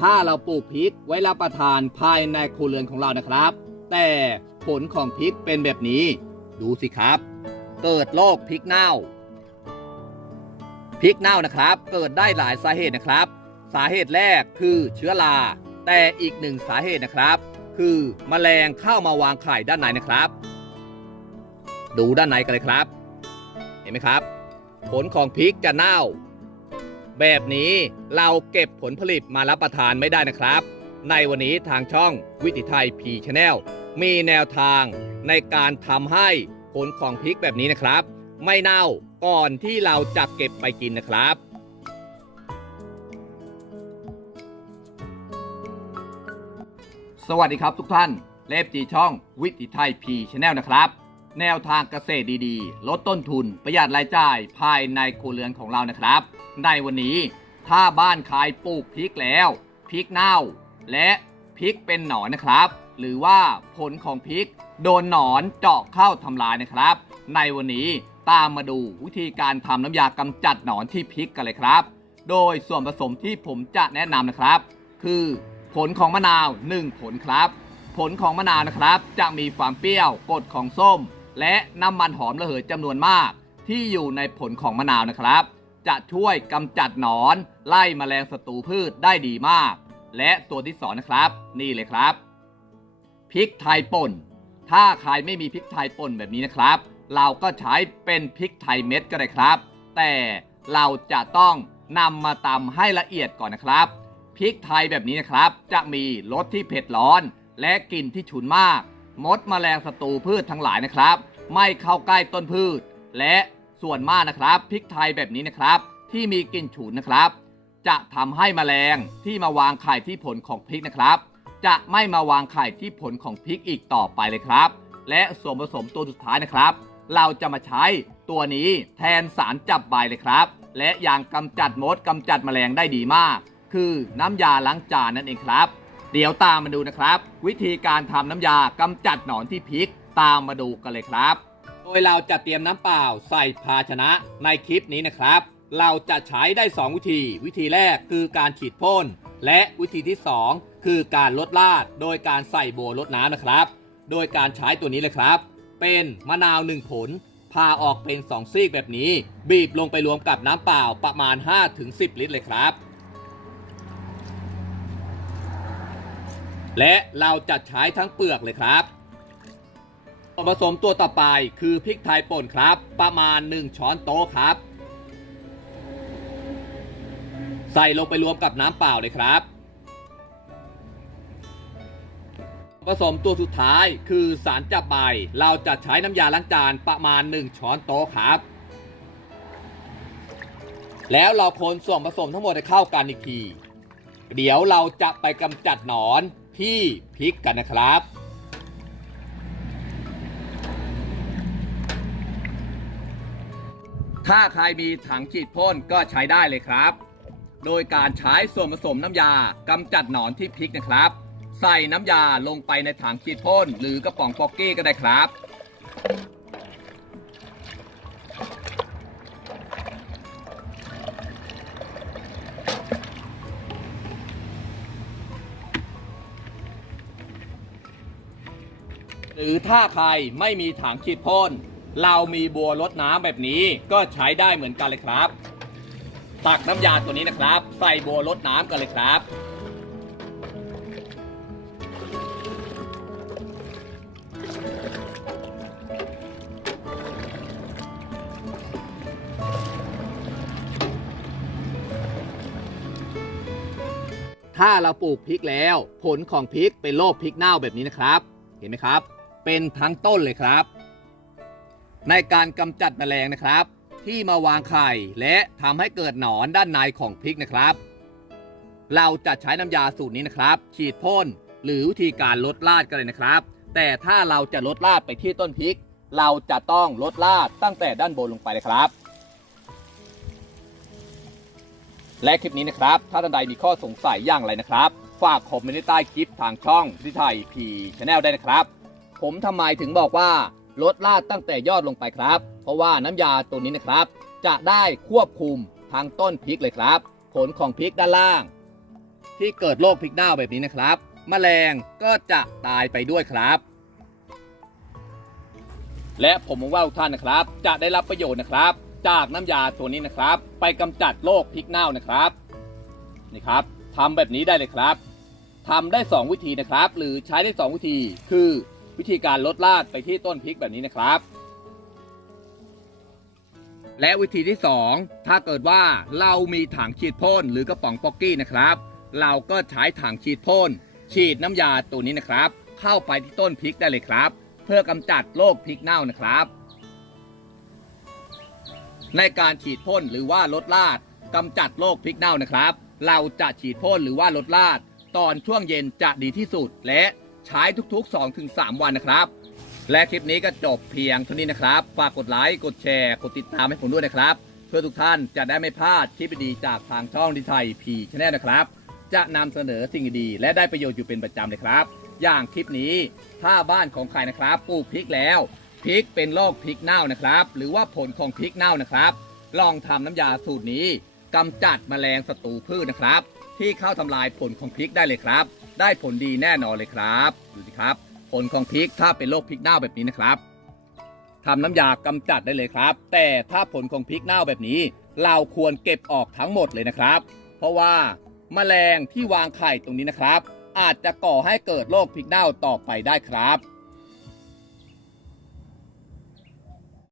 ถ้าเราปลูกพริกไว้รับประทานภายในครัวเรือนของเรานะครับ แต่ผลของพริกเป็นแบบนี้ ดูสิครับ เกิดโรคพริกเน่าพริกเน่านะครับ เกิดได้หลายสาเหตุนะครับ สาเหตุแรกคือเชื้อรา แต่อีกหนึ่งสาเหตุนะครับ คือแมลงเข้ามาวางไข่ด้านในนะครับ ดูด้านในกันเลยครับ เห็นไหมครับ ผลของพริกจะเน่า แบบนี้เราเก็บผลผลิตมารับประทานไม่ได้นะครับ ในวันนี้ทางช่องวิถีไทยพีชแนลมีแนวทางในการทำให้ผลของพริกแบบนี้นะครับ ไม่เน่าก่อนที่เราจะเก็บไปกินนะครับสวัสดีครับทุกท่าน เลฟจีช่องวิถีไทยพีชแนลนะครับ แนวทางเกษตรดีๆ ลดต้นทุนประหยัดรายจ่ายภายในครัวเรือนของเรานะครับ ในวันนี้ถ้าบ้านใครปลูกพริกแล้วพริกเน่า และพริกเป็นหนอนนะครับ หรือว่าผลของพริก โดนหนอนเจาะเข้าทำลายนะครับ ในวันนี้ตามมาดูวิธีการทำน้ำยากำจัดหนอนที่พริกกันเลยครับ โดยส่วนผสมที่ผมจะแนะนำนะครับ คือผลของมะนาว 1 ผลครับ ผลของมะนาวนะครับ จะมีความเปรี้ยวกรดของส้ม และน้ำมันหอมระเหยจำนวนมาก ที่อยู่ในผลของมะนาวนะครับ จะช่วยกำจัดหนอน ไล่แมลงศัตรูพืชได้ดีมาก และตัวที่สองนะครับ นี่เลยครับพริกไทยป่น ถ้าใครไม่มีพริกไทยป่นแบบนี้นะครับ เราก็ใช้เป็นพริกไทยเม็ดก็ได้ครับ แต่เราจะต้องนำมาตำให้ละเอียดก่อนนะครับพริกไทยแบบนี้นะครับ จะมีรสที่เผ็ดร้อน และกลิ่นที่ฉุนมาก มดแมลงศัตรูพืชทั้งหลายนะครับ ไม่เข้าใกล้ต้นพืช และส่วนมากนะครับพริกไทยแบบนี้นะครับ ที่มีกลิ่นฉุนนะครับ จะทำให้แมลงที่มาวางไข่ที่ผลของพริกนะครับ จะไม่มาวางไข่ที่ผลของพริกอีกต่อไปเลยครับ และส่วนผสมตัวสุดท้ายนะครับ เราจะมาใช้ตัวนี้แทนสารจับใบเลยครับ และยังกำจัดมดกำจัดแมลงได้ดีมาก คือน้ำยาล้างจานนั่นเองครับ เดี๋ยวตามมาดูนะครับ วิธีการทำน้ำยากำจัดหนอนที่พริกตามมาดูกันเลยครับ โดยเราจะเตรียมน้ำเปล่าใส่ภาชนะในคลิปนี้นะครับ เราจะใช้ได้ 2 วิธี วิธีแรกคือการฉีดพ่น และวิธีที่ 2 คือการลดลาด โดยการใส่โบลดน้ำนะครับ โดยการใช้ตัวนี้เลยครับ เป็นมะนาว1ผลพาออกเป็น 2 ซีกแบบนี้ บีบลงไปรวมกับน้ำเปล่าประมาณ 5-10 ลิตรเลยครับ และเราจะใช้ทั้งเปลือกเลยครับส่วนผสมตัวต่อไปคือพริกไทยป่นครับ ประมาณ 1 ช้อนโต๊ะครับ ใส่ลงไปรวมกับน้ำเปล่าเลยครับ ผสมตัวสุดท้ายคือสารจับใบ เราจะใช้น้ำยาล้างจานประมาณ 1 ช้อนโต๊ะครับ แล้วเราคนส่วนผสมทั้งหมดให้เข้ากันอีกที เดี๋ยวเราจะไปกำจัดหนอน ที่พริกกันนะครับ ถ้าใครมีถังฉีดพ่นก็ใช้ได้เลยครับ โดยการใช้ส่วนผสมน้ำยากำจัดหนอนที่พริกนะครับ ใส่น้ำยาลงไปในถังฉีดพ่นหรือกระป๋องป๊อกกี้ก็ได้ครับ รือถ้าใครไม่มีถังฉีดพ่นเรามีบัวรดน้ำแบบนี้ก็ใช้ได้เหมือนกันเลยครับ ตักน้ำยาตัวนี้นะครับ ใส่บัวรดน้ำกันเลยครับ ถ้าเราปลูกพริกแล้ว ผลของพริกเป็นโรคพริกเน่าแบบนี้นะครับ เห็นไหมครับ เป็นทั้งต้นเลยครับ ในการกำจัดแมลงนะครับ ที่มาวางไข่และทำให้เกิดหนอนด้านในของพริกนะครับ เราจะใช้น้ำยาสูตรนี้นะครับ ฉีดพ่นหรือวิธีการลดลาดกันเลยนะครับ แต่ถ้าเราจะลดลาดไปที่ต้นพริก เราจะต้องลดลาดตั้งแต่ด้านบนลงไปเลยครับ และคลิปนี้นะครับ ถ้าท่านใดมีข้อสงสัยอย่างไรนะครับ ฝากคอมเมนต์ใต้คลิปทางช่องดิไทยพีชแนลได้นะครับ ผมทำไมถึงบอกว่าลดลาดตั้งแต่ยอดลงไปครับ เพราะว่าน้ำยาตัวนี้นะครับ จะได้ควบคุมทางต้นพริกเลยครับ ผลของพริกด้านล่าง ที่เกิดโรคพริกเน่าแบบนี้นะครับแมลงก็จะตายไปด้วยครับ และผมหวังว่าทุกท่านนะครับ จะได้รับประโยชน์นะครับ จากน้ำยาตัวนี้นะครับ ไปกำจัดโรคพริกเน่านะครับนี่ครับทำแบบนี้ได้เลยครับทำได้ 2 วิธีนะครับ หรือใช้ได้ 2 วิธีคือ วิธีการลดลาดไปที่ต้นพริกแบบนี้นะครับ และวิธีที่ 2 ถ้าเกิดว่าเรามีถังฉีดพ่นหรือกระป๋องป๊อกกี้นะครับ เราก็ใช้ถังฉีดพ่นฉีดน้ำยาตัวนี้นะครับ เข้าไปที่ต้นพริกได้เลยครับ เพื่อกำจัดโรคพริกเน่านะครับ ในการฉีดพ่นหรือว่าลดลาดกำจัดโรคพริกเน่านะครับ เราจะฉีดพ่นหรือว่าลดลาด ตอนช่วงเย็นจะดีที่สุดและ ใช้ทุกๆ 2-3 วันนะครับ และคลิปนี้ก็จบเพียงเท่านี้นะครับ ฝากกดไลค์ กดแชร์ กดติดตามให้ผมด้วยนะครับ เพื่อทุกท่านจะได้ไม่พลาดคลิปดีๆจากทางช่องดิไทยพีชแนลนะครับ จะนำเสนอสิ่งดีๆและได้ประโยชน์อยู่เป็นประจำเลยครับ อย่างคลิปนี้ถ้าบ้านของใครนะครับปลูกพริกแล้วพริกเป็นโรคพริกเน่านะครับ หรือว่าผลของพริกเน่านะครับ ลองทำน้ำยาสูตรนี้กำจัดแมลงศัตรูพืชนะครับ ที่เข้าทำลายผลของพริกได้เลยครับ ได้ผลดีแน่นอนเลยครับ ดูสิครับ ผลของพริกถ้าเป็นโรคพริกเน่าแบบนี้นะครับทำน้ำยากำจัดได้เลยครับ แต่ถ้าผลของพริกเน่าแบบนี้ เราควรเก็บออกทั้งหมดเลยนะครับ เพราะว่าแมลงที่วางไข่ตรงนี้นะครับ อาจจะก่อให้เกิดโรคพริกเน่าต่อไปได้ครับ